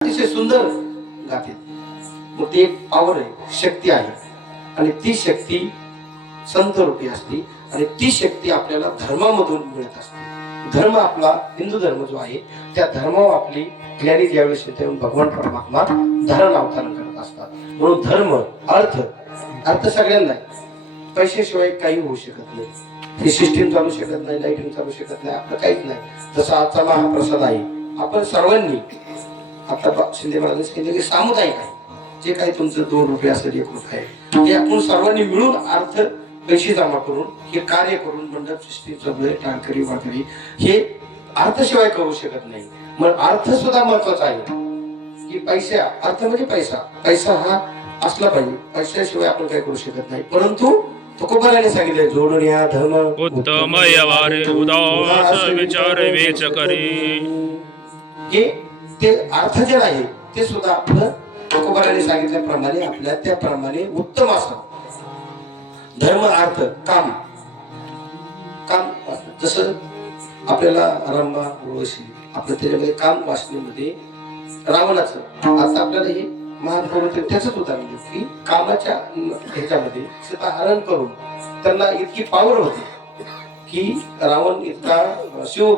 अतिशय सुंदर गाते मग ती एक पॉवर आहे शक्ती आहे. आणि ती शक्ती संत रूपी असते. आणि ती शक्ती आपल्याला धर्मामधून मिळत असते. धर्म आपला हिंदू धर्म जो आहे त्या धर्मावर आपली ज्ञानी ज्यावेळेस येते भगवान परमात्मा धरण अवतारण करत असतात. म्हणून धर्म अर्थ अर्थ सगळ्यांना पैशाशिवाय काही होऊ शकत नाही. ही सिस्टीम चालू शकत नाही लाईटिंग चालू शकत नाही आपलं काहीच नाही. जसं आजचा महाप्रसाद आहे. आपण सर्वांनी आता शिंदे महाराज सांगितलं की सामुदायिक आहे जे काही तुमचं दोन रुपये असेल एक रुपये ते आपण सर्वांनी मिळून अर्थ पैसे जमा करून हे कार्य करून मंडप सिस्टीम सगळे टाळकरी वाकरी हे अर्थशिवाय करू शकत नाही. मग अर्थ सुद्धा महत्त्वाचा आहे. की पैसा अर्थ म्हणजे पैसा. पैसा हा असला पाहिजे. पैशाशिवाय आपण काय करू शकत नाही. परंतु तुकोबाराने सांगितलंय जोडून या धर्म उत्तम उदास विचार वेच करी हे ते अर्थ जे आहे ते सुद्धा आपलं तुकोबाराने सांगितल्याप्रमाणे आपल्या त्याप्रमाणे उत्तम असं धर्म अर्थ काम. काम जसं आपल्याला रामबा उर्वशी आपलं त्याच्यामध्ये काम वाचण्यामध्ये रावणाचं. आता आपल्याला हे महाभारत त्याच उदाहरण देऊ की कामाच्या ह्याच्यामध्ये सीता हरण करून त्यांना इतकी पावर होती की रावण इतका शिव